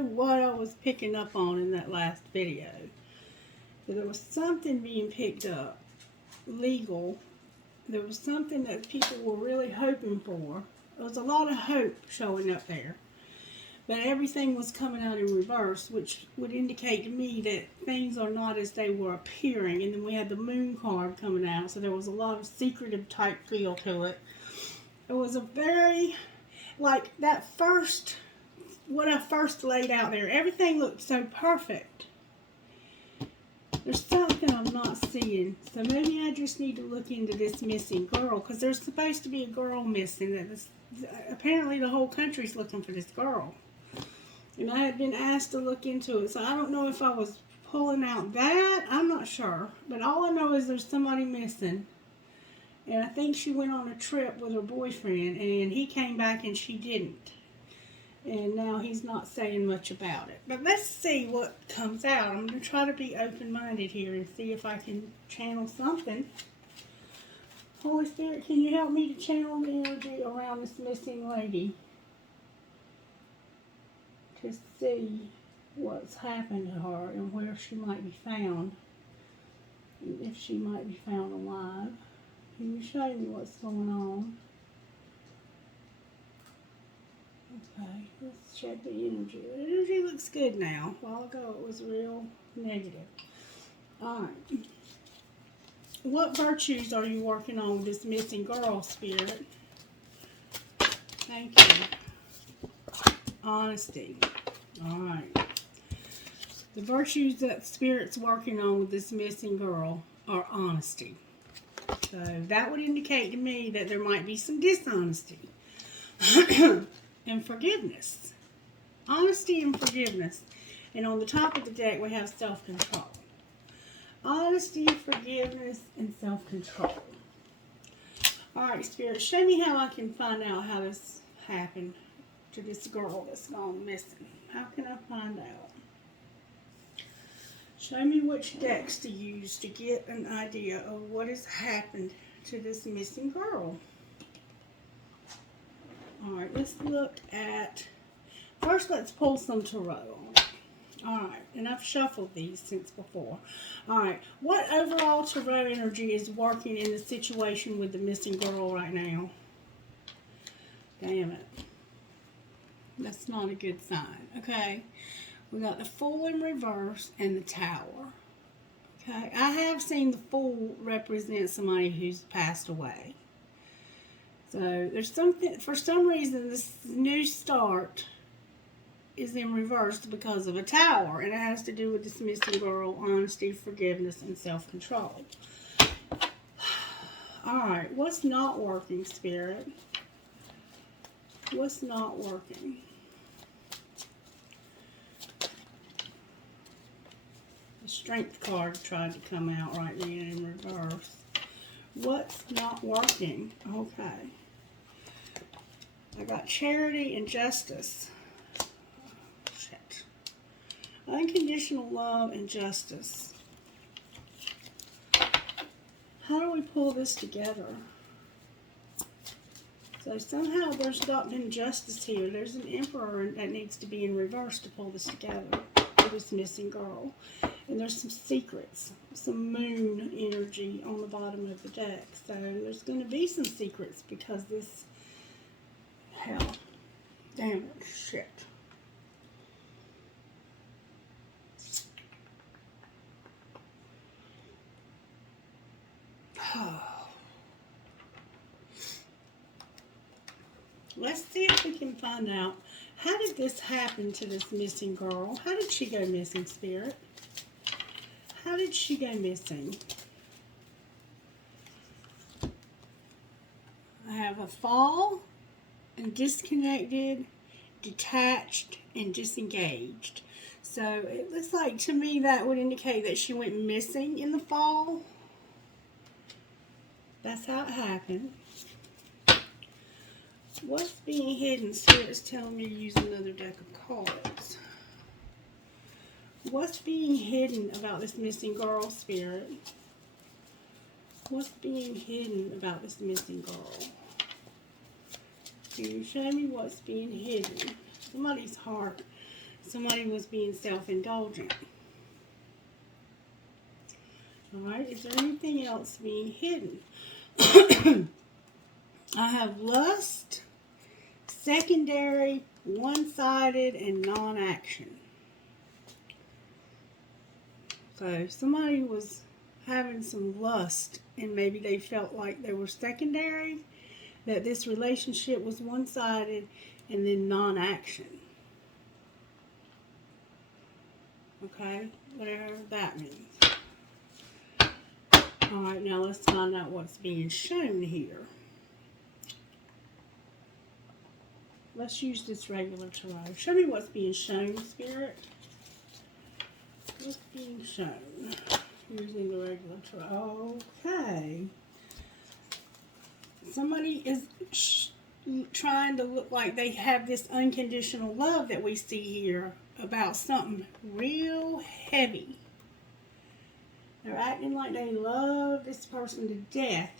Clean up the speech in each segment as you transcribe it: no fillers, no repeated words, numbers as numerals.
know what I was picking up on in that last video. That there was something being picked up, legal. There was something that people were really hoping for. There was a lot of hope showing up there. But everything was coming out in reverse, which would indicate to me that things are not as they were appearing. And then we had the moon card coming out, so there was a lot of secretive type feel to it. It was a very, like that first, what I first laid out there, everything looked so perfect. There's something I'm not seeing, so maybe I just need to look into this missing girl, because there's supposed to be a girl missing. Apparently the whole country's looking for this girl. And I had been asked to look into it, so I don't know if I was pulling out that. I'm not sure. But all I know is there's somebody missing. And I think she went on a trip with her boyfriend, and he came back and she didn't. And now he's not saying much about it. But let's see what comes out. I'm going to try to be open-minded here and see if I can channel something. Holy Spirit, can you help me to channel the energy around this missing lady? To see what's happened to her and where she might be found. And if she might be found alive. Can you show me what's going on? Okay, let's check the energy. The energy looks good now. A while ago it was real negative. Alright. What virtues are you working on with this missing girl, Spirit? Thank you. Honesty. Alright. The virtues that Spirit's working on with this missing girl are honesty. So that would indicate to me that there might be some dishonesty. And forgiveness. Honesty and forgiveness. And on the top of the deck we have self-control. Honesty, forgiveness, and self-control. Alright, Spirit, show me how I can find out how this happened to this girl that's gone missing. How can I find out? Show me which decks to use to get an idea of what has happened to this missing girl. Alright, let's look at... First, let's pull some tarot. Alright, and I've shuffled these since before. Alright, what overall tarot energy is working in the situation with the missing girl right now? Damn it. That's not a good sign. Okay, we got the Fool in reverse and the Tower. Okay, I have seen the Fool represent somebody who's passed away. So there's something, for some reason, this new start is in reverse because of a Tower, and it has to do with this missing girl, honesty, forgiveness, and self-control. Alright, what's not working, Spirit? What's not working? The Strength card tried to come out right then in reverse. What's not working? Okay. I got Charity and Justice. Shit. Unconditional love and justice. How do we pull this together? So somehow there's not been justice here. There's an Emperor that needs to be in reverse to pull this together for this missing girl. And there's some secrets, some moon energy on the bottom of the deck. So there's going to be some secrets because this, hell, damn it, shit. Let's see if we can find out, how did this happen to this missing girl? How did she go missing, Spirit? How did she go missing? I have a fall, and disconnected, detached, and disengaged. So it looks like to me that would indicate that she went missing in the fall. That's how it happened. What's being hidden? Spirit's telling me to use another deck of cards. What's being hidden about this missing girl, Spirit? What's being hidden about this missing girl? Can you show me what's being hidden? Somebody's heart. somebody was being self-indulgent. Alright, is there anything else being hidden? I have lust, secondary, one-sided, and non-action. So somebody was having some lust, and maybe they felt like they were secondary, that this relationship was one-sided, and then non-action. Okay, whatever that means. Alright, now let's find out what's being shown here. Let's use this regular tarot. Show me what's being shown, Spirit. What's being shown using the regular tarot? Okay. Somebody is trying to look like they have this unconditional love that we see here about something real heavy. They're acting like they love this person to death.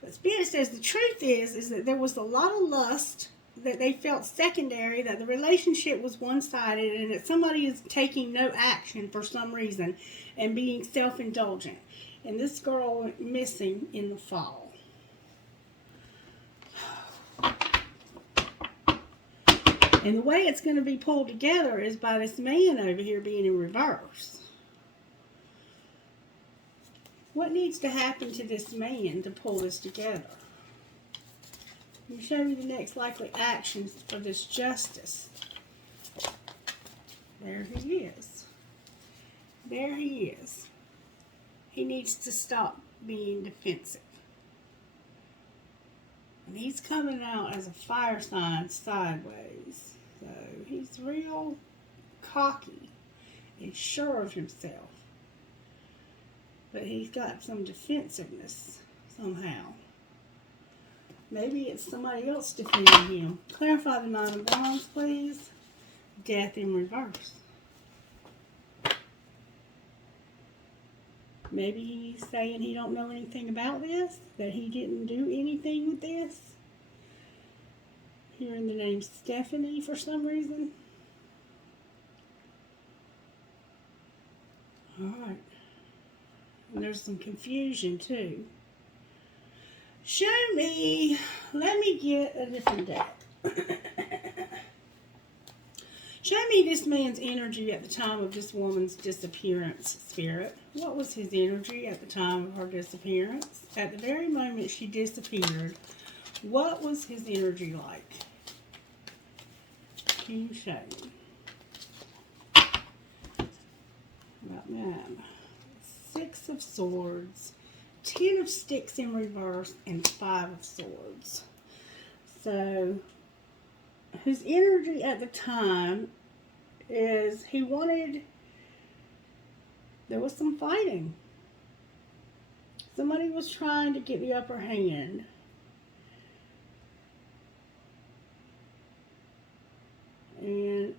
But Spirit says the truth is that there was a lot of lust, that they felt secondary, that the relationship was one-sided, and that somebody is taking no action for some reason and being self-indulgent. And this girl went missing in the fall. And the way it's going to be pulled together is by this man over here being in reverse. What needs to happen to this man to pull this together? Can you show me the next likely actions for this justice? There he is. There he is. He needs to stop being defensive. And he's coming out as a fire sign sideways. So he's real cocky and sure of himself. But he's got some defensiveness somehow. Maybe it's somebody else defending him. Clarify the Nine of Wands, please. Death in reverse. Maybe he's saying he don't know anything about this, that he didn't do anything with this. Hearing the name Stephanie for some reason. Alright. And there's some confusion too. Show me, let me get a different deck. Show me this man's energy at the time of this woman's disappearance, Spirit. What was his energy at the time of her disappearance? At the very moment she disappeared, what was his energy like? Can you show me? About that. 6 of Swords, 10 of Sticks in reverse, and 5 of Swords. So, his energy at the time is he wanted, there was some fighting. Somebody was trying to get the upper hand. And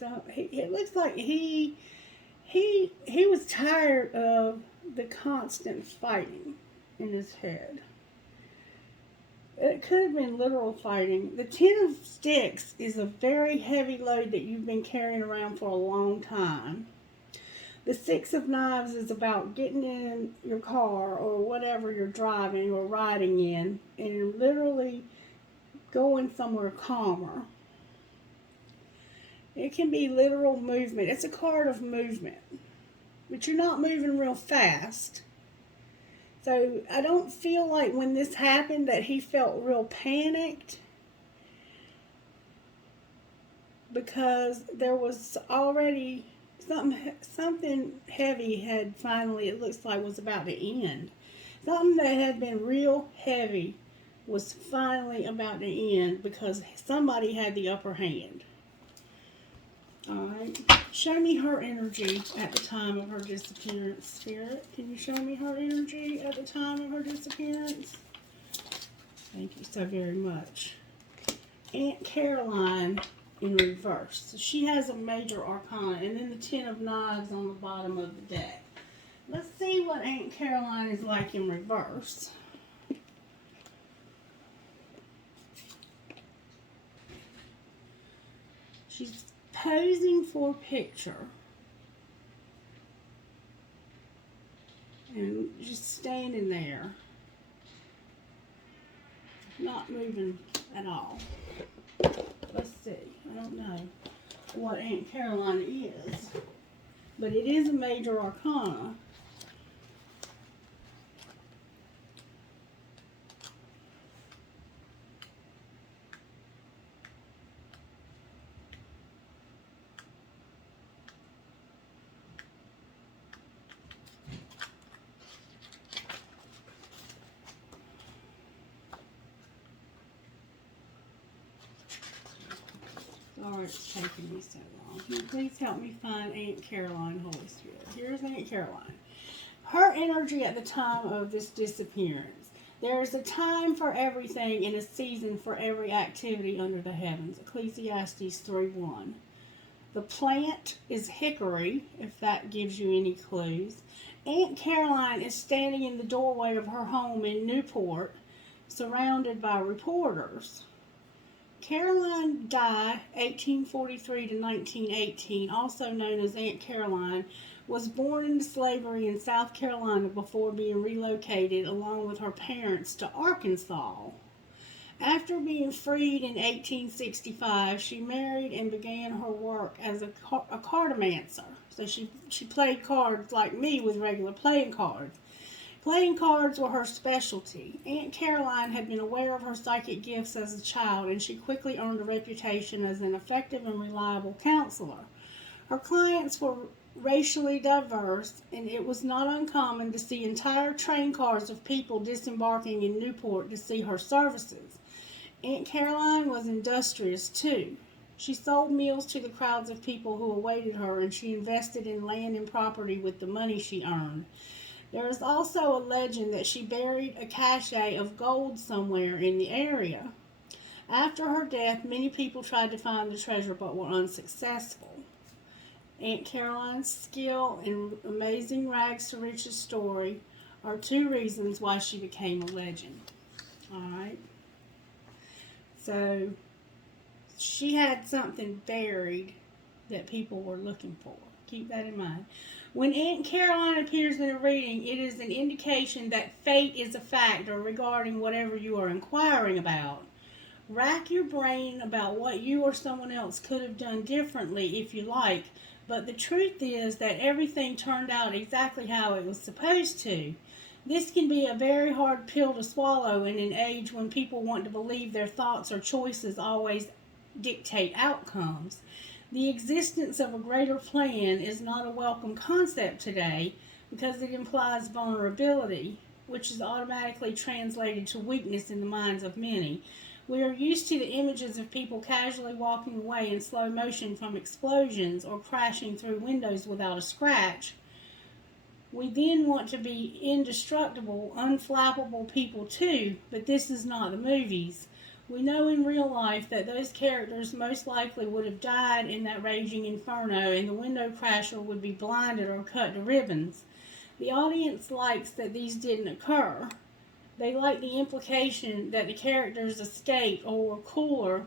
so, it looks like he was tired of the constant fighting in his head. It could have been literal fighting. The 10 of Sticks is a very heavy load that you've been carrying around for a long time. The 6 of Knives is about getting in your car or whatever you're driving or riding in and literally going somewhere calmer. It can be literal movement. It's a card of movement. But you're not moving real fast. So I don't feel like when this happened that he felt real panicked. Because there was already something heavy had finally, it looks like, was about to end. Something that had been real heavy was finally about to end because somebody had the upper hand. Alright, show me her energy at the time of her disappearance, Spirit. Can you show me her energy at the time of her disappearance? Thank you so very much. Aunt Caroline in reverse. So she has a major arcana, and then the 10 of Knives on the bottom of the deck. Let's see what Aunt Caroline is like in reverse. She's posing for a picture and just standing there, not moving at all. Let's see. I don't know what Aunt Caroline is, but it is a major arcana. Sorry it's taking me so long. Can you please help me find Aunt Caroline, Holy Spirit? Here's Aunt Caroline. Her energy at the time of this disappearance. There is a time for everything and a season for every activity under the heavens. Ecclesiastes 3:1. The plant is hickory, if that gives you any clues. Aunt Caroline is standing in the doorway of her home in Newport, surrounded by reporters. Caroline Dye, 1843 to 1918, also known as Aunt Caroline, was born into slavery in South Carolina before being relocated along with her parents to Arkansas. After being freed in 1865, she married and began her work as a cartomancer. So she played cards like me with regular playing cards. Playing cards were her specialty. Aunt Caroline had been aware of her psychic gifts as a child, and she quickly earned a reputation as an effective and reliable counselor. Her clients were racially diverse, and it was not uncommon to see entire train cars of people disembarking in Newport to see her services. Aunt Caroline was industrious, too. She sold meals to the crowds of people who awaited her, and she invested in land and property with the money she earned. There is also a legend that she buried a cache of gold somewhere in the area. After her death, many people tried to find the treasure but were unsuccessful. Aunt Caroline's skill and amazing rags to riches story are two reasons why she became a legend. Alright? So, she had something buried that people were looking for. Keep that in mind. When Aunt Caroline appears in a reading, it is an indication that fate is a factor regarding whatever you are inquiring about. Rack your brain about what you or someone else could have done differently if you like, but the truth is that everything turned out exactly how it was supposed to. This can be a very hard pill to swallow in an age when people want to believe their thoughts or choices always dictate outcomes. The existence of a greater plan is not a welcome concept today because it implies vulnerability, which is automatically translated to weakness in the minds of many. We are used to the images of people casually walking away in slow motion from explosions or crashing through windows without a scratch. We then want to be indestructible, unflappable people too, but this is not the movies. We know in real life that those characters most likely would have died in that raging inferno and the window crasher would be blinded or cut to ribbons. The audience likes that these didn't occur. They like the implication that the characters escaped or were cooler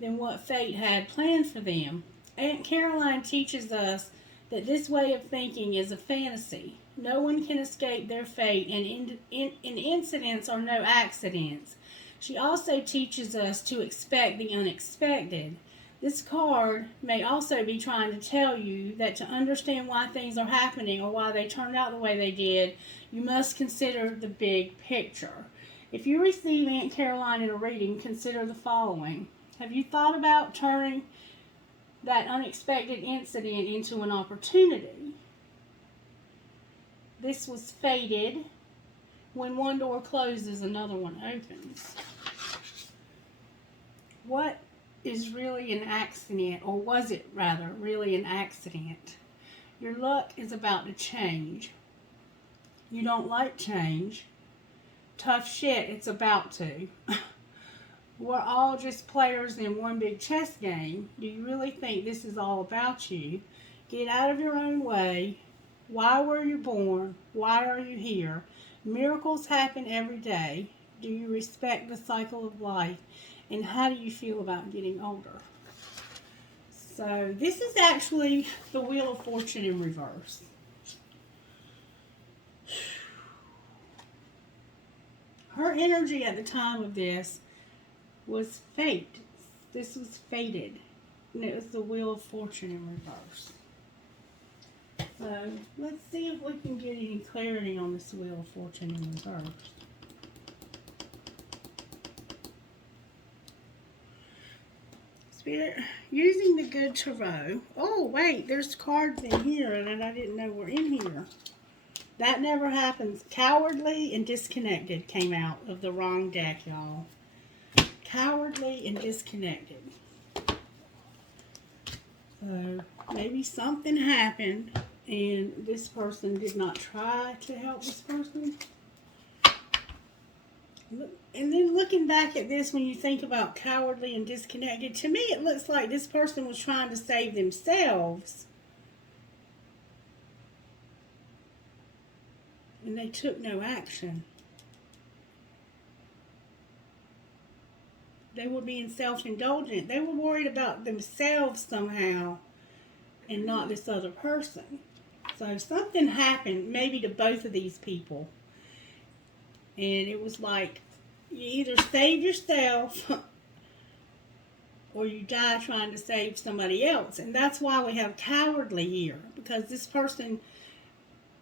than what fate had planned for them. Aunt Caroline teaches us that this way of thinking is a fantasy. No one can escape their fate, and incidents are no accidents. She also teaches us to expect the unexpected. This card may also be trying to tell you that to understand why things are happening or why they turned out the way they did, you must consider the big picture. If you receive Aunt Caroline in a reading, consider the following. Have you thought about turning that unexpected incident into an opportunity? This was fated. When one door closes, another one opens. What is really an accident, or was it rather really an accident? Your luck is about to change. You don't like change. Tough shit, it's about to. We're all just players in one big chess game. Do you really think this is all about you? Get out of your own way. Why were you born? Why are you here? Miracles happen every day. Do you respect the cycle of life? And how do you feel about getting older? So this is actually the Wheel of Fortune in reverse. Her energy at the time of this was fate. This was fated. And it was the Wheel of Fortune in reverse. So let's see if we can get any clarity on this Wheel of Fortune in reverse. Spirit, using the Good Tarot. Oh, wait, there's cards in here that I didn't know were in here. That never happens. Cowardly and Disconnected came out of the wrong deck, y'all. Cowardly and Disconnected. So maybe something happened and this person did not try to help this person. And then looking back at this, when you think about cowardly and disconnected, to me it looks like this person was trying to save themselves. And they took no action. They were being self-indulgent. They were worried about themselves somehow and not this other person. So something happened maybe to both of these people. And it was like, you either save yourself or you die trying to save somebody else. And that's why we have cowardly here. Because this person,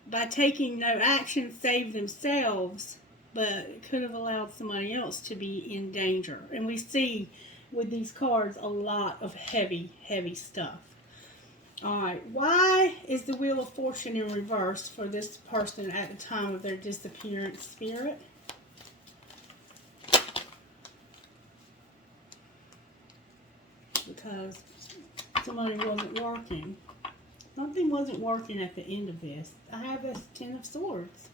by taking no action, saved themselves, but could have allowed somebody else to be in danger. And we see with these cards a lot of heavy, heavy stuff. Alright, why is the Wheel of Fortune in reverse for this person at the time of their disappearance, Spirit? Because somebody wasn't working. Something wasn't working at the end of this. I have a Ten of Swords.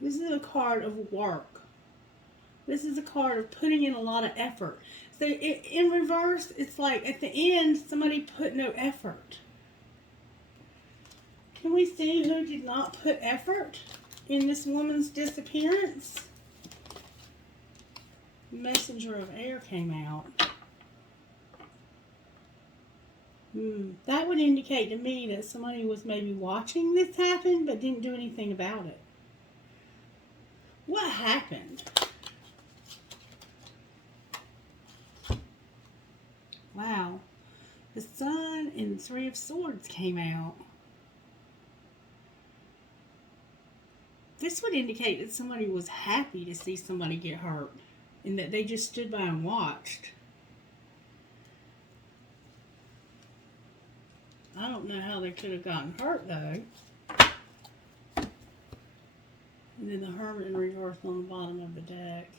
This is a card of work. This is a card of putting in a lot of effort. So in reverse, it's like at the end, somebody put no effort. Can we see who did not put effort in this woman's disappearance? Messenger of Air came out. That would indicate to me that somebody was maybe watching this happen but didn't do anything about it. What happened? Wow. The Sun and the Three of Swords came out. This would indicate that somebody was happy to see somebody get hurt and that they just stood by and watched. I don't know how they could have gotten hurt though. And then the Hermit in reverse on the bottom of the deck.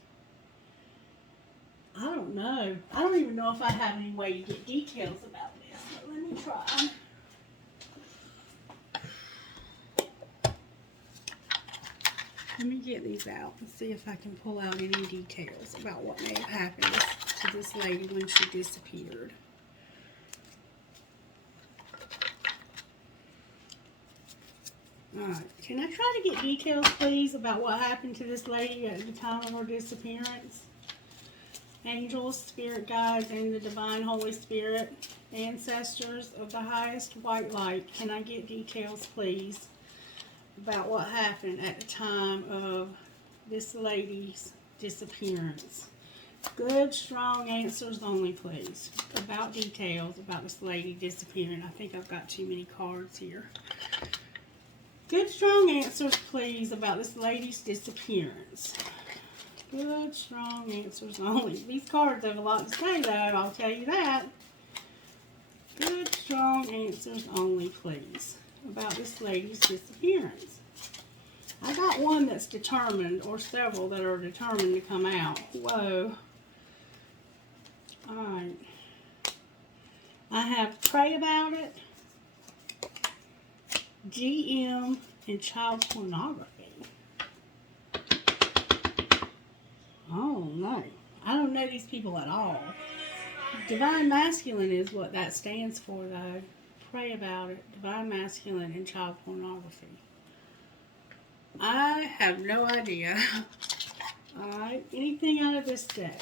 I don't know. I don't even know if I have any way to get details about this. But let me try. Let me get these out and see if I can pull out any details about what may have happened to this lady when she disappeared. Alright, can I try to get details, please, about what happened to this lady at the time of her disappearance? Angels, spirit guides, and the divine Holy Spirit, ancestors of the highest white light, can I get details, please, about what happened at the time of this lady's disappearance? Good, strong answers only, please. About details about this lady disappearing. I think I've got too many cards here. Good, strong answers, please, about this lady's disappearance. Good, strong answers only. These cards have a lot to say, though, I'll tell you that. Good, strong answers only, please, about this lady's disappearance. I got one that's determined, or several that are determined to come out. Whoa. Alright. I have Pray About It, GM, and Child Pornography. Oh, no. I don't know these people at all. Divine Masculine is what that stands for, though. Pray About It, Divine Masculine, and Child Pornography. I have no idea. Alright, anything out of this deck?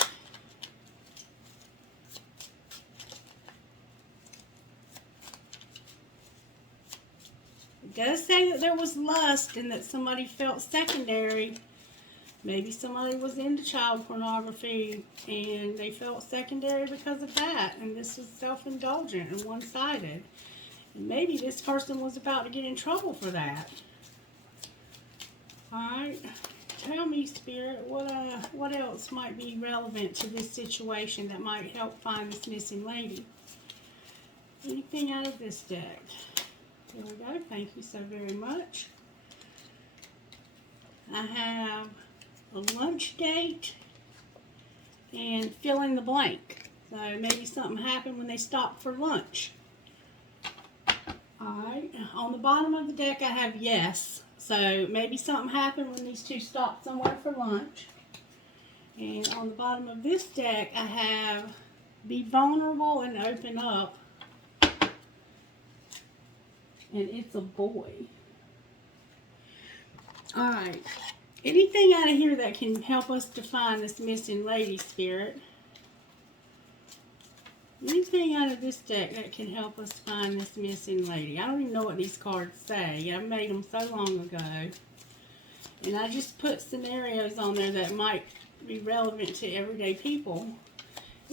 It does say that there was lust and that somebody felt secondary. Maybe somebody was into child pornography and they felt secondary because of that. And this is self-indulgent and one-sided. And maybe this person was about to get in trouble for that. Alright. Tell me, Spirit, what else might be relevant to this situation that might help find this missing lady? Anything out of this deck? There we go. Thank you so very much. I have a lunch date and fill in the blank. So maybe something happened when they stopped for lunch. Alright, on the bottom of the deck I have yes. So maybe something happened when these two stopped somewhere for lunch. And on the bottom of this deck I have be vulnerable and open up. And it's a boy. Alright. Anything out of here that can help us to find this missing lady, Spirit? Anything out of this deck that can help us find this missing lady? I don't even know what these cards say. I made them so long ago. And I just put scenarios on there that might be relevant to everyday people.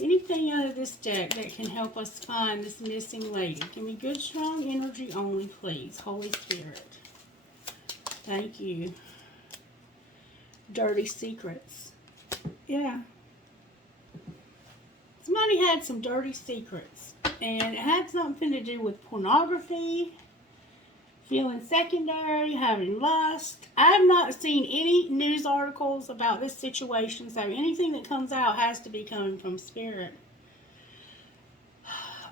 Anything out of this deck that can help us find this missing lady? Give me good, strong energy only, please. Holy Spirit. Thank you. Dirty secrets. Yeah. Somebody had some dirty secrets. And it had something to do with pornography, feeling secondary, having lust. I have not seen any news articles about this situation, so anything that comes out has to be coming from Spirit.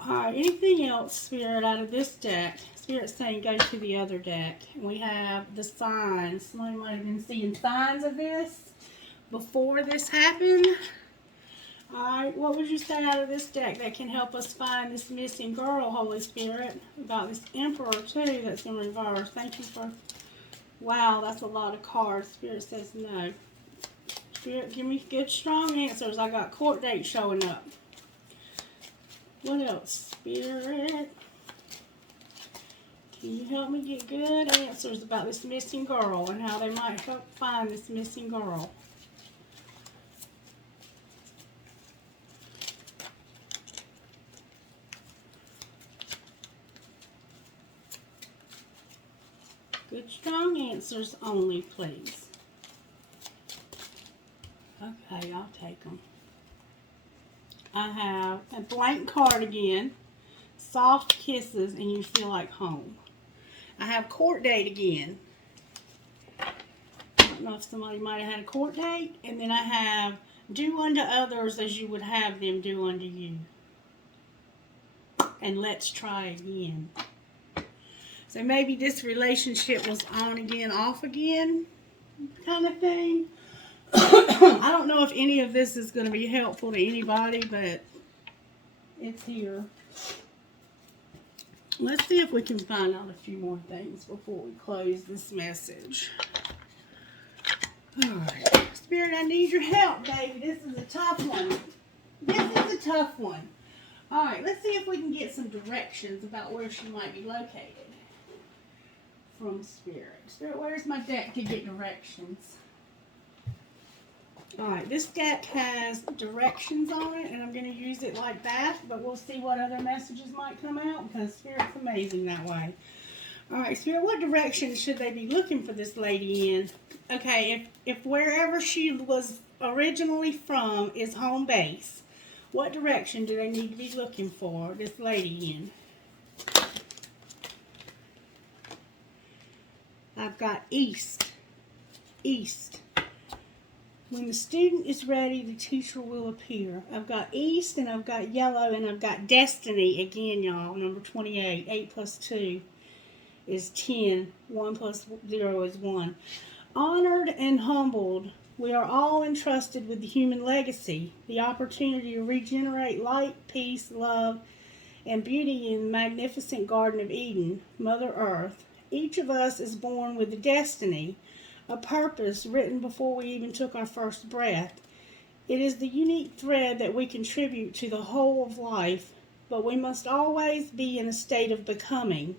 Alright, anything else, Spirit, out of this deck? Spirit's saying go to the other deck. We have the signs. Somebody might have been seeing signs of this before this happened. Alright, what would you say out of this deck that can help us find this missing girl, Holy Spirit? About this Emperor, too, that's in reverse. Thank you for... Wow, that's a lot of cards. Spirit says no. Spirit, give me good, strong answers. I got court date showing up. What else, Spirit? Can you help me get good answers about this missing girl and how they might help find this missing girl? Good, strong answers only, please. Okay, I'll take them. I have a blank card again, soft kisses, and you feel like home. I have court date again. I don't know if somebody might have had a court date. And then I have do unto others as you would have them do unto you. And let's try again. So maybe this relationship was on again, off again kind of thing. I don't know if any of this is going to be helpful to anybody, but it's here. Let's see if we can find out a few more things before we close this message. Alright. Spirit, I need your help, baby. This is a tough one. This is a tough one. Alright, let's see if we can get some directions about where she might be located. From Spirit. Spirit, where's my deck to get directions? Alright, this deck has directions on it, and I'm going to use it like that, but we'll see what other messages might come out, because Spirit's amazing that way. Alright, Spirit, what direction should they be looking for this lady in? Okay, if wherever she was originally from is home base, what direction do they need to be looking for this lady in? I've got east. East. When the student is ready, the teacher will appear. I've got east, and I've got yellow, and I've got destiny again, y'all. Number 28. 8 plus 2 is 10. 1 plus 0 is 1. Honored and humbled, we are all entrusted with the human legacy, the opportunity to regenerate light, peace, love, and beauty in the magnificent Garden of Eden, Mother Earth. Each of us is born with a destiny, a purpose written before we even took our first breath. It is the unique thread that we contribute to the whole of life, but we must always be in a state of becoming.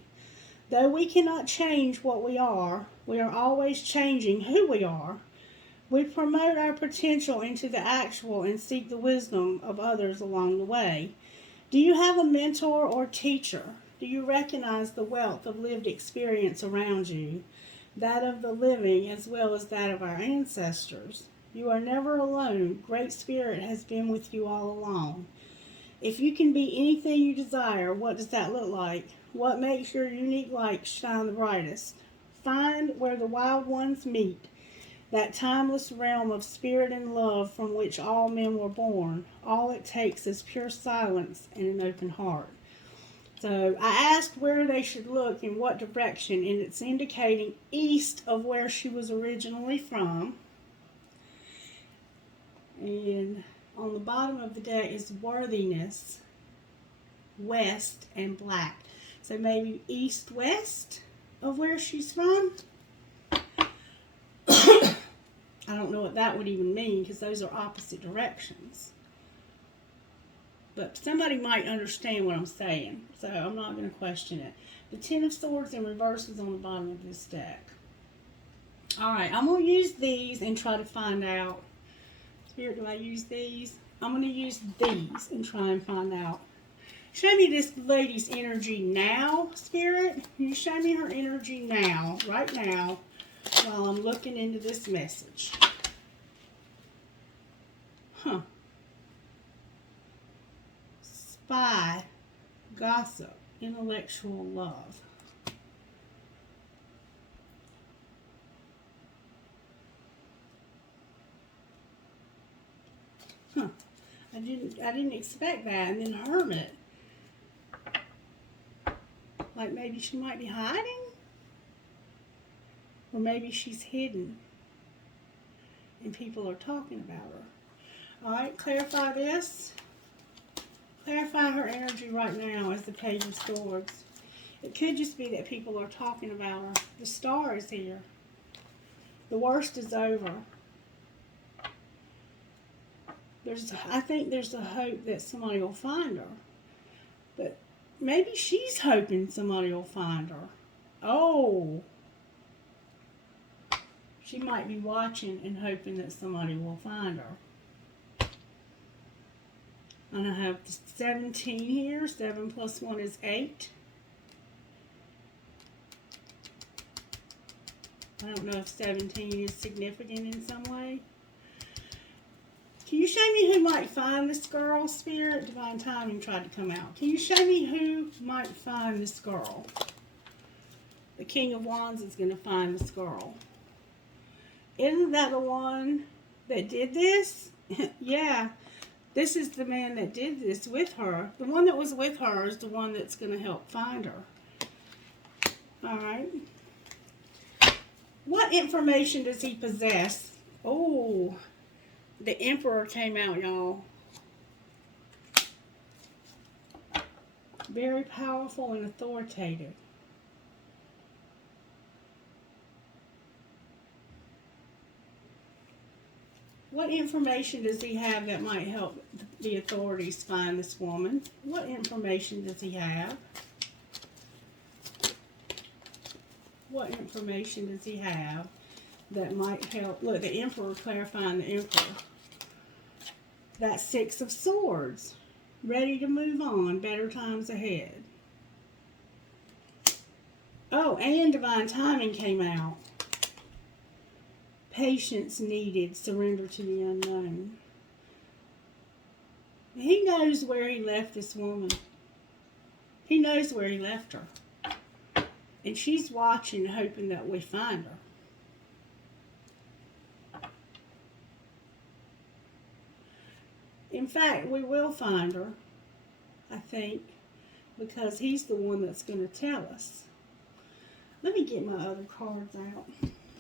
Though we cannot change what we are always changing who we are. We promote our potential into the actual and seek the wisdom of others along the way. Do you have a mentor or teacher? Do you recognize the wealth of lived experience around you, that of the living as well as that of our ancestors? You are never alone. Great Spirit has been with you all along. If you can be anything you desire, what does that look like? What makes your unique light shine the brightest? Find where the wild ones meet, that timeless realm of spirit and love from which all men were born. All it takes is pure silence and an open heart. So I asked where they should look, in what direction, and it's indicating east of where she was originally from. And on the bottom of the deck is worthiness, west, and black. So maybe east-west of where she's from. I don't know what that would even mean, because those are opposite directions. But somebody might understand what I'm saying, so I'm not going to question it. The Ten of Swords in reverse is on the bottom of this deck. Alright, I'm going to use these and try to find out. Spirit, do I use these? I'm going to use these and try and find out. Show me this lady's energy now, Spirit. Can you show me her energy now, right now, while I'm looking into this message? Huh. Spy, gossip, intellectual love. Huh. I didn't expect that. And then hermit. Like maybe she might be hiding? Or maybe she's hidden and people are talking about her. Alright, clarify this. Clarify her energy right now as the Page of Swords. It could just be that people are talking about her. The Star is here. The worst is over. I think there's a hope that somebody will find her. But maybe she's hoping somebody will find her. Oh. She might be watching and hoping that somebody will find her. And I have 17 here. 7 plus 1 is 8. I don't know if 17 is significant in some way. Can you show me who might find this girl, Spirit? Divine Timing tried to come out. Can you show me who might find this girl? The King of Wands is going to find this girl. Isn't that the one that did this? Yeah. This is the man that did this with her. The one that was with her is the one that's going to help find her. Alright. What information does he possess? Oh, the Emperor came out, y'all. Very powerful and authoritative. What information does he have that might help the authorities find this woman? What information does he have? What information does he have that might help? Look, the Emperor, clarifying the Emperor. That 6 of Swords. Ready to move on. Better times ahead. Oh, and Divine Timing came out. Patience needed. Surrender to the unknown. He knows where he left this woman. He knows where he left her. And she's watching, hoping that we find her. In fact, we will find her, I think, because he's the one that's going to tell us. Let me get my other cards out.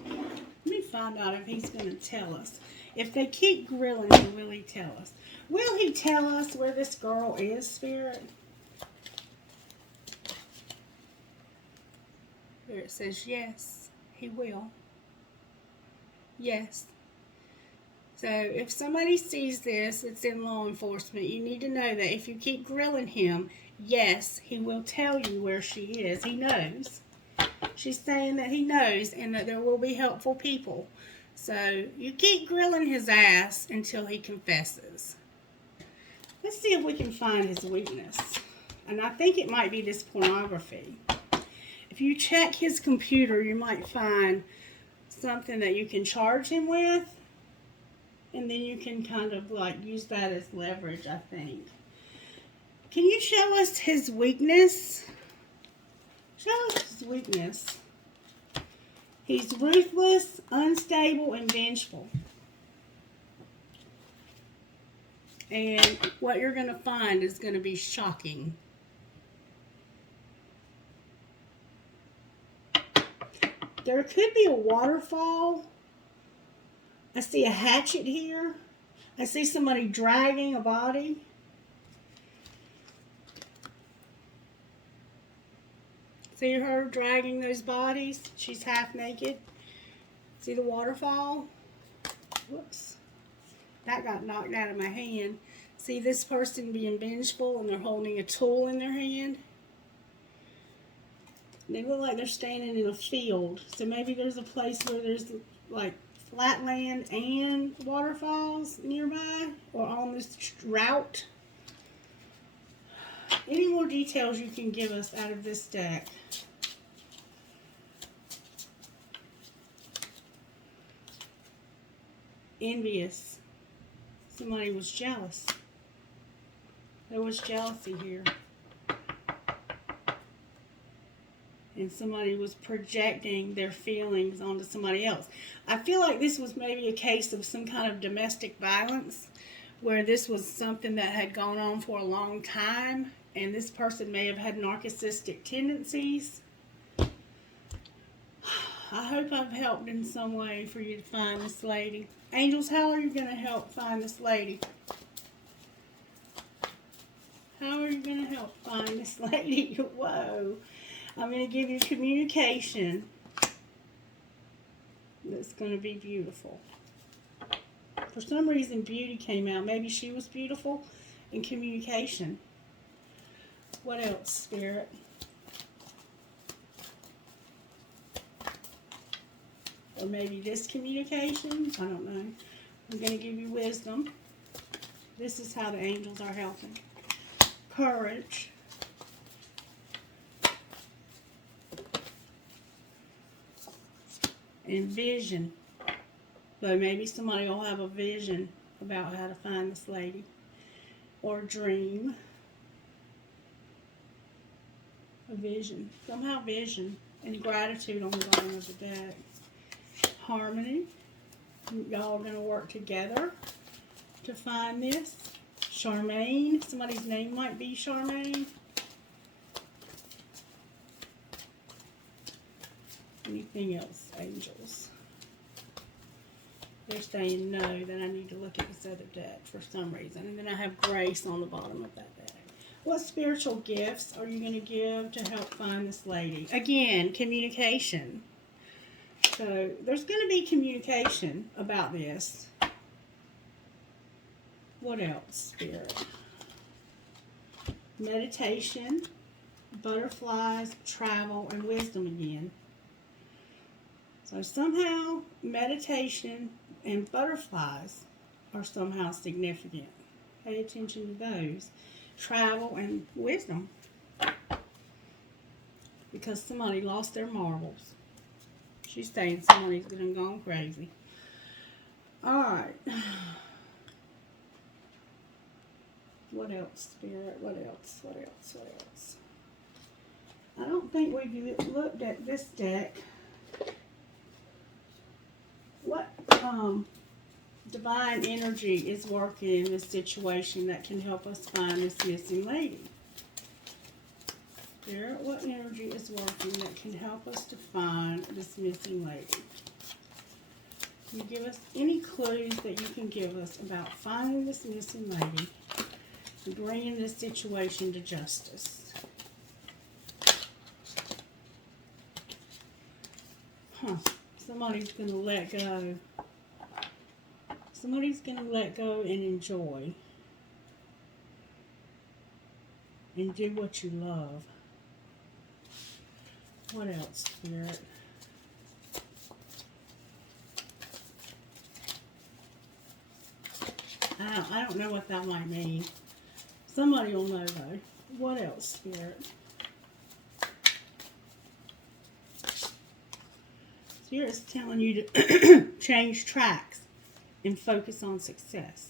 Let me find out if he's going to tell us. If they keep grilling him, will he tell us? Will he tell us where this girl is, Spirit? Spirit says yes, he will. Yes. So if somebody sees this, it's in law enforcement, you need to know that if you keep grilling him, yes, he will tell you where she is. He knows. She's saying that he knows and that there will be helpful people. So you keep grilling his ass until he confesses. Let's see if we can find his weakness. And I think it might be this pornography. If you check his computer, you might find something that you can charge him with. And then you can kind of like use that as leverage, I think. Can you show us his weakness? Show us his weakness. He's ruthless, unstable, and vengeful. And what you're going to find is going to be shocking. There could be a waterfall. I see a hatchet here. I see somebody dragging a body. See her dragging those bodies? She's half naked. See the waterfall? Whoops. That got knocked out of my hand. See this person being vengeful and they're holding a tool in their hand? They look like they're standing in a field. So maybe there's a place where there's like flat land and waterfalls nearby or on this route. Any more details you can give us out of this deck? Envious. Somebody was jealous. There was jealousy here. And somebody was projecting their feelings onto somebody else. I feel like this was maybe a case of some kind of domestic violence, where this was something that had gone on for a long time, and this person may have had narcissistic tendencies. I hope I've helped in some way for you to find this lady. Angels, how are you going to help find this lady? How are you going to help find this lady? Whoa. I'm going to give you communication that's going to be beautiful. For some reason, beauty came out. Maybe she was beautiful in communication. What else, Spirit? Or maybe this communication. I don't know. I'm going to give you wisdom. This is how the angels are helping. Courage. And vision. So maybe somebody will have a vision about how to find this lady. Or dream. A vision. Somehow vision. And gratitude on the bottom of the deck. Harmony. Y'all are going to work together to find this. Charmaine. Somebody's name might be Charmaine. Anything else, angels? They're saying no, then I need to look at this other deck for some reason. And then I have Grace on the bottom of that deck. What spiritual gifts are you going to give to help find this lady? Again, communication. So there's going to be communication about this. What else, Spirit? Meditation, butterflies, travel, and wisdom again. So somehow meditation and butterflies are somehow significant. Pay attention to those. Travel and wisdom. Because somebody lost their marbles. She's saying somebody's going to go crazy. Alright. What else, Spirit? What else? What else? What else? I don't think we've looked at this deck. What divine energy is working in this situation that can help us find this missing lady? Spirit, what energy is working that can help us to find this missing lady? Can you give us any clues that you can give us about finding this missing lady and bringing this situation to justice? Somebody's going to let go. Somebody's going to let go and enjoy. And do what you love. What else, Spirit? I don't know what that might mean. Somebody will know, though. What else, Spirit? Spirit's telling you to change tracks and focus on success.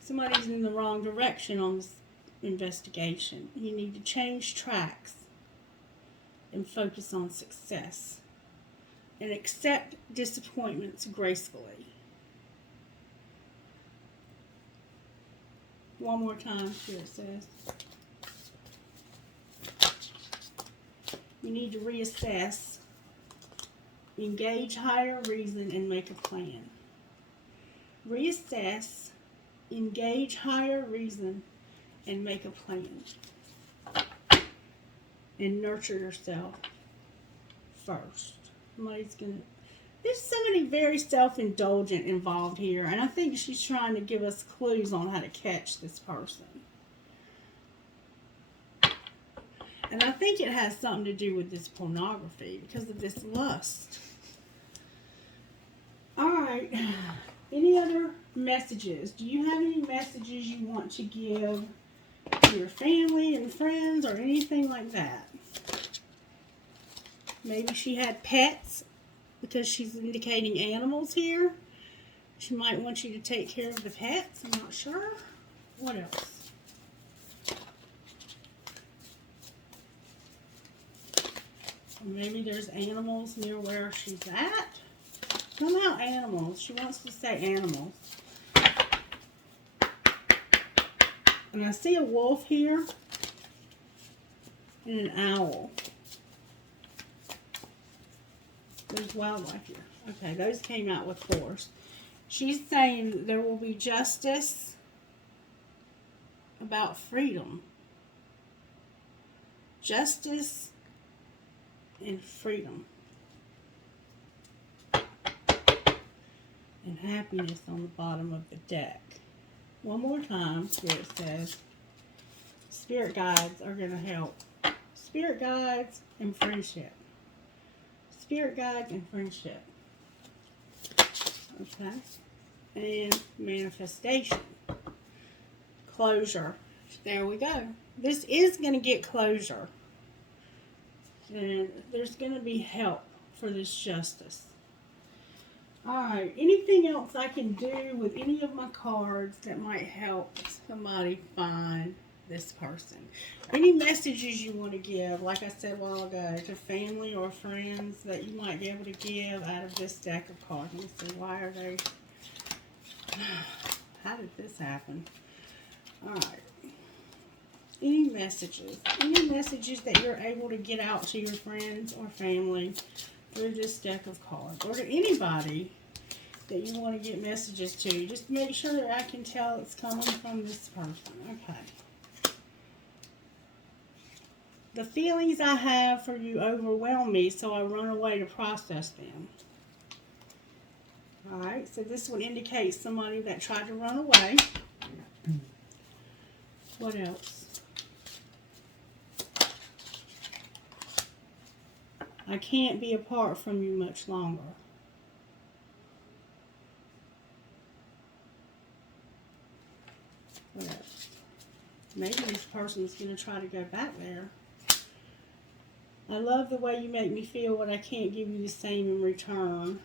Somebody's in the wrong direction on this investigation. You need to change tracks and focus on success. And accept disappointments gracefully. One more time, Spirit says. You need to reassess, engage higher reason, and make a plan. Reassess, engage higher reason, and make a plan. And nurture yourself first. There's somebody very self-indulgent involved here, and I think she's trying to give us clues on how to catch this person. And I think it has something to do with this pornography because of this lust. Alright, any other messages? Do you have any messages you want to give to your family and friends or anything like that? Maybe she had pets because she's indicating animals here. She might want you to take care of the pets. I'm not sure. What else? Maybe there's animals near where she's at. Somehow animals. She wants to say animals. And I see a wolf here and an owl. There's wildlife here. Okay, those came out with force. She's saying there will be justice about freedom. Justice and freedom. And happiness on the bottom of the deck. One more time, Spirit says, Spirit guides are going to help. Spirit guides and friendship. Spirit guides and friendship. Okay. And manifestation. Closure. There we go. This is going to get closure. And there's going to be help for this justice. Alright, anything else I can do with any of my cards that might help somebody find this person? Any messages you want to give, like I said a while ago, to family or friends that you might be able to give out of this deck of cards? Let me see, why are they... How did this happen? Alright. Any messages? Any messages that you're able to get out to your friends or family through this deck of cards? Or to anybody that you want to get messages to. Just make sure that I can tell it's coming from this person. Okay. The feelings I have for you overwhelm me, so I run away to process them. Alright, so this would indicate somebody that tried to run away. What else? I can't be apart from you much longer. What else? Maybe this person's going to try to go back there. I love the way you make me feel, but I can't give you the same in return.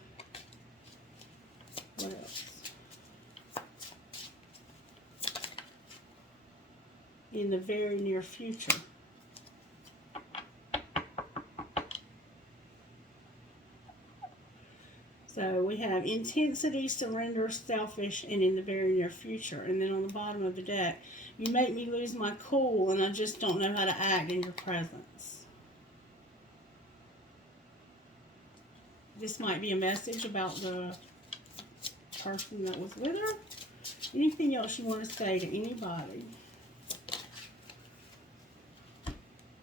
What else? In the very near future. So we have intensity, surrender, selfish, and in the very near future. And then on the bottom of the deck, you make me lose my cool and I just don't know how to act in your presence. This might be a message about the person that was with her. Anything else you want to say to anybody?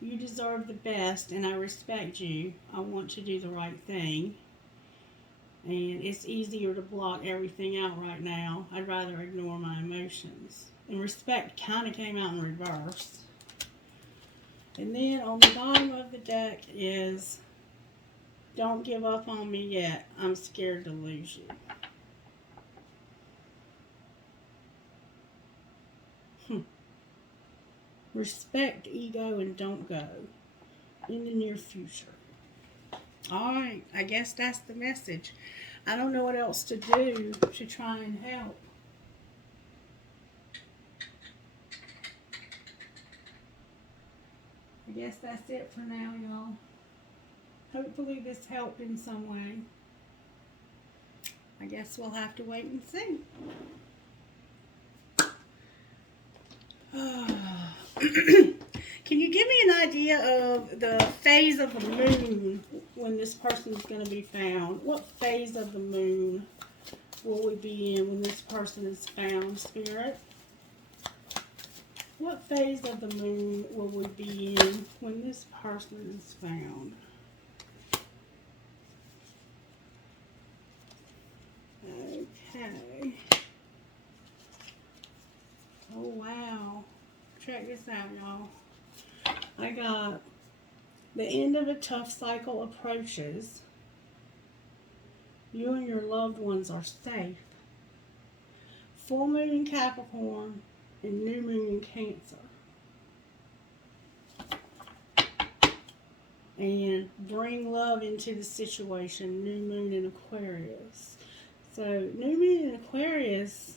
You deserve the best and I respect you. I want to do the right thing. And it's easier to block everything out right now. I'd rather ignore my emotions. And respect kind of came out in reverse. And then on the bottom of the deck is, don't give up on me yet. I'm scared to lose you. Respect ego and don't go in the near future. Alright, I guess that's the message. I don't know what else to do to try and help. I guess that's it for now, y'all. Hopefully this helped in some way. I guess we'll have to wait and see. Can you give me an idea of the phase of the moon when this person is going to be found? What phase of the moon will we be in when this person is found, Spirit? What phase of the moon will we be in when this person is found? Okay. Oh, wow. Check this out, y'all. I got the end of a tough cycle approaches. You and your loved ones are safe. Full moon in Capricorn and new moon in Cancer. And bring love into the situation. New moon in Aquarius. So, new moon in Aquarius,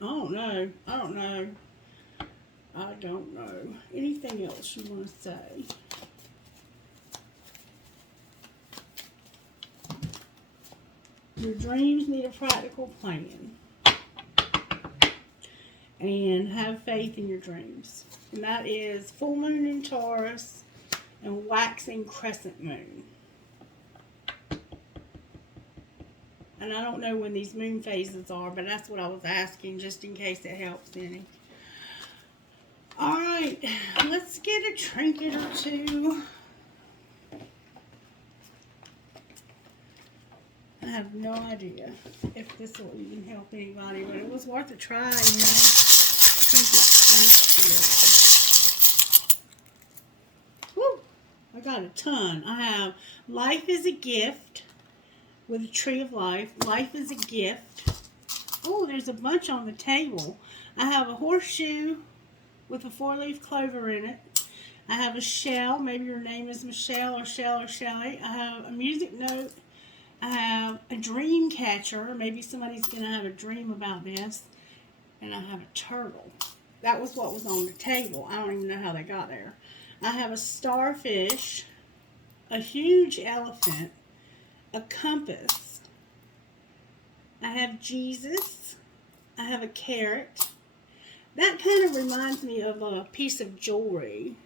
I don't know. Anything else you want to say? Your dreams need a practical plan. And have faith in your dreams. And that is full moon in Taurus and waxing crescent moon. And I don't know when these moon phases are, but that's what I was asking, just in case it helps any. Alright, let's get a trinket or two. I have no idea if this will even help anybody, but it was worth a try, you know. Woo! I got a ton. I have life is a gift. With a tree of life. Life is a gift. Oh, there's a bunch on the table. I have a horseshoe with a 4-leaf clover in it. I have a shell. Maybe your name is Michelle or Shell or Shelley. I have a music note. I have a dream catcher. Maybe somebody's going to have a dream about this. And I have a turtle. That was what was on the table. I don't even know how they got there. I have a starfish. A huge elephant. A compass. I have Jesus. I have a carrot. That kind of reminds me of a piece of jewelry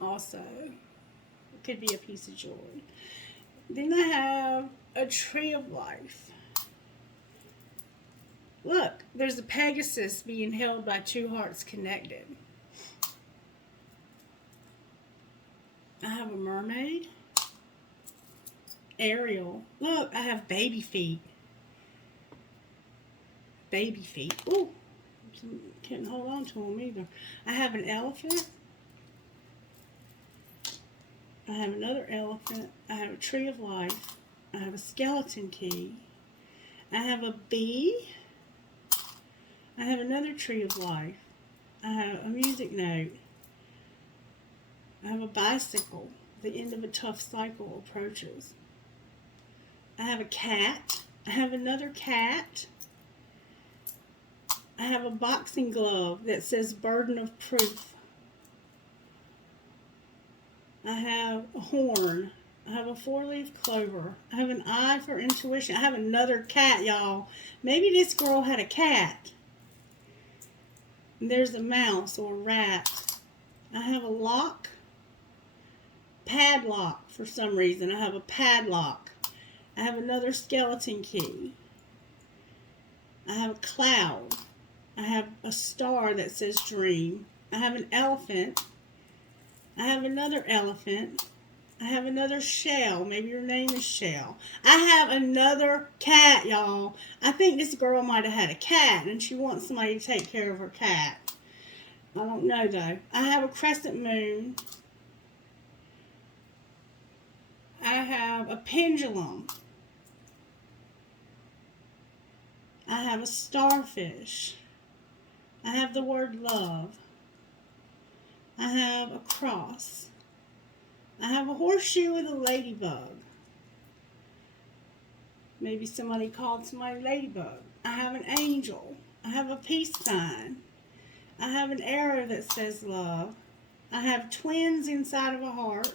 also. It could be a piece of jewelry. Then I have a tree of life. Look, there's a Pegasus being held by 2 hearts connected. I have a mermaid. Ariel. Look, I have baby feet. Baby feet. Ooh, can't hold on to them either. I have an elephant. I have another elephant. I have a tree of life. I have a skeleton key. I have a bee. I have another tree of life. I have a music note. I have a bicycle. The end of a tough cycle approaches. I have a cat. I have another cat. I have a boxing glove that says burden of proof. I have a horn. I have a 4-leaf clover. I have an eye for intuition. I have another cat, y'all. Maybe this girl had a cat. And there's a mouse or a rat. I have a lock. Padlock for some reason. I have a padlock. I have another skeleton key. I have a cloud. I have a star that says dream. I have an elephant. I have another elephant. I have another shell. Maybe your name is Shell. I have another cat, y'all. I think this girl might have had a cat and she wants somebody to take care of her cat. I don't know though. I have a crescent moon. I have a pendulum. I have a starfish. I have the word love. I have a cross. I have a horseshoe with a ladybug. Maybe somebody called somebody ladybug. I have an angel. I have a peace sign. I have an arrow that says love. I have twins inside of a heart.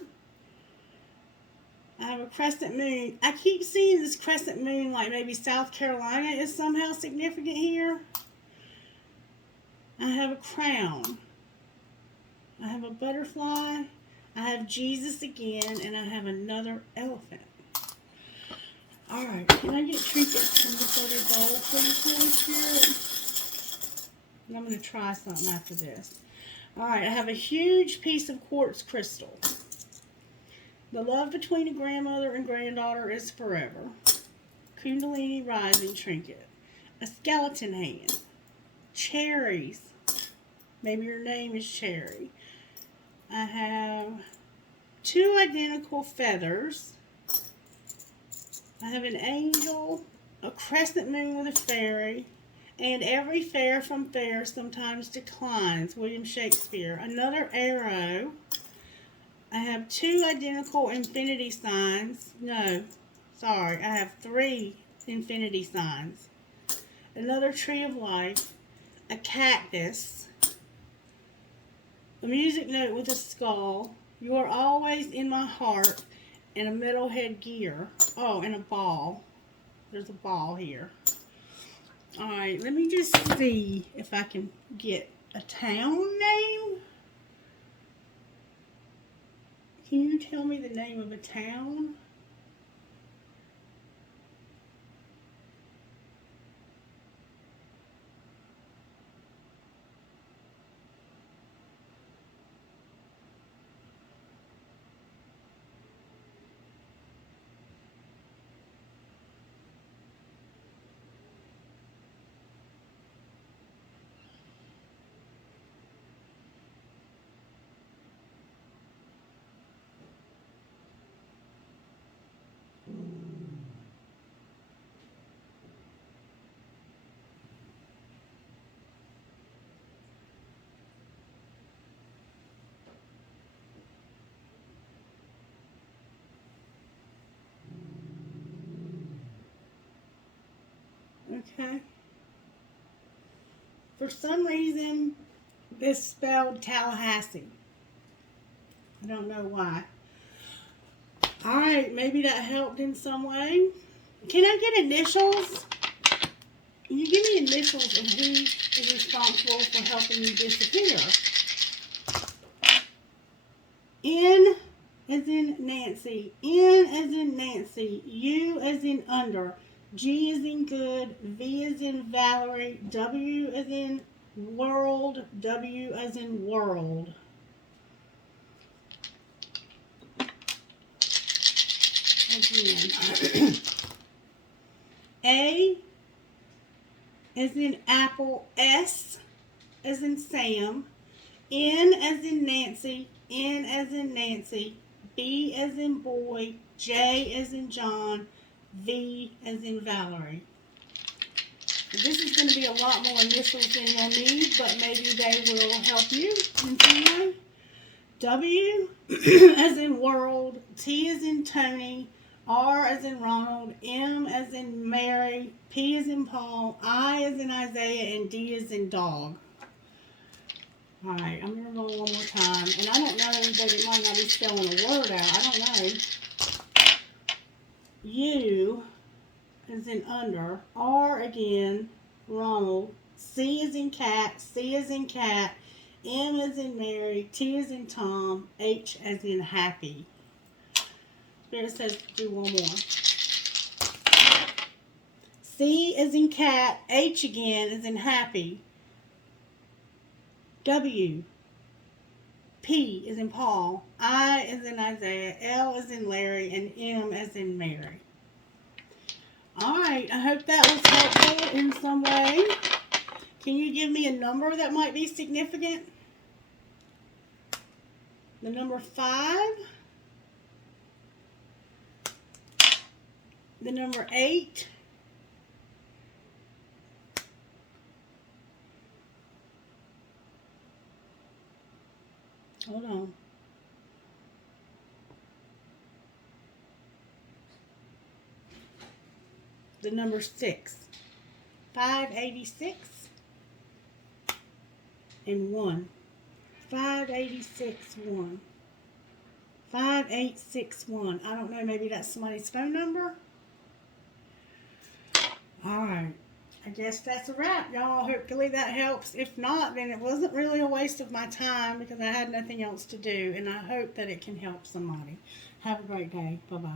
I have a crescent moon. I keep seeing this crescent moon like maybe South Carolina is somehow significant here. I have a crown. I have a butterfly. I have Jesus again, and I have another elephant. All right, can I get trinkets from this other bowl, please, Holy Spirit? And I'm going to try something after this. All right, I have a huge piece of quartz crystal. The love between a grandmother and granddaughter is forever. Kundalini rising trinket. A skeleton hand. Cherries. Maybe your name is Cherry. I have 2 identical feathers. I have an angel, a crescent moon with a fairy, and every fair from fair sometimes declines. William Shakespeare. Another arrow. I have 2 identical infinity signs. No, sorry, I have 3 infinity signs. Another tree of life, a cactus, a music note with a skull, you are always in my heart, and a metalhead gear. Oh, and a ball. There's a ball here. Alright, let me just see if I can get a town name. Can you tell me the name of a town? Okay. For some reason, this spelled Tallahassee. I don't know why. Alright, maybe that helped in some way. Can I get initials? Can you give me initials of who is responsible for helping you disappear? N as in Nancy. N as in Nancy. U as in under. G as in good. V as in Valerie. W as in world. W as in world. Again. A as in apple. S as in Sam. N as in Nancy. N as in Nancy. B as in boy. J as in John. V as in Valerie. This is going to be a lot more initials than you'll need, but maybe they will help you in some way. W as in world. T as in Tony. R as in Ronald. M as in Mary. P as in Paul. I as in Isaiah. And D as in dog. Alright, I'm going to roll one more time. And I don't know that it might not be spelling a word out. I don't know. U as in under. R again. Ronald. C as in cat. C as in cat. M as in Mary. T as in Tom. H as in happy. Here it says do one more. C as in cat. H again as in happy. W. P as in Paul. I as in Isaiah. L as in Larry. And M as in Mary. Alright, I hope that was helpful in some way. Can you give me a number that might be significant? the number 5, the number 8, hold on, the number 6, 586, and 1. 586, 1. 5861. I don't know, maybe that's somebody's phone number? Alright. I guess that's a wrap, y'all. Hopefully that helps. If not, then it wasn't really a waste of my time because I had nothing else to do. And I hope that it can help somebody. Have a great day. Bye-bye.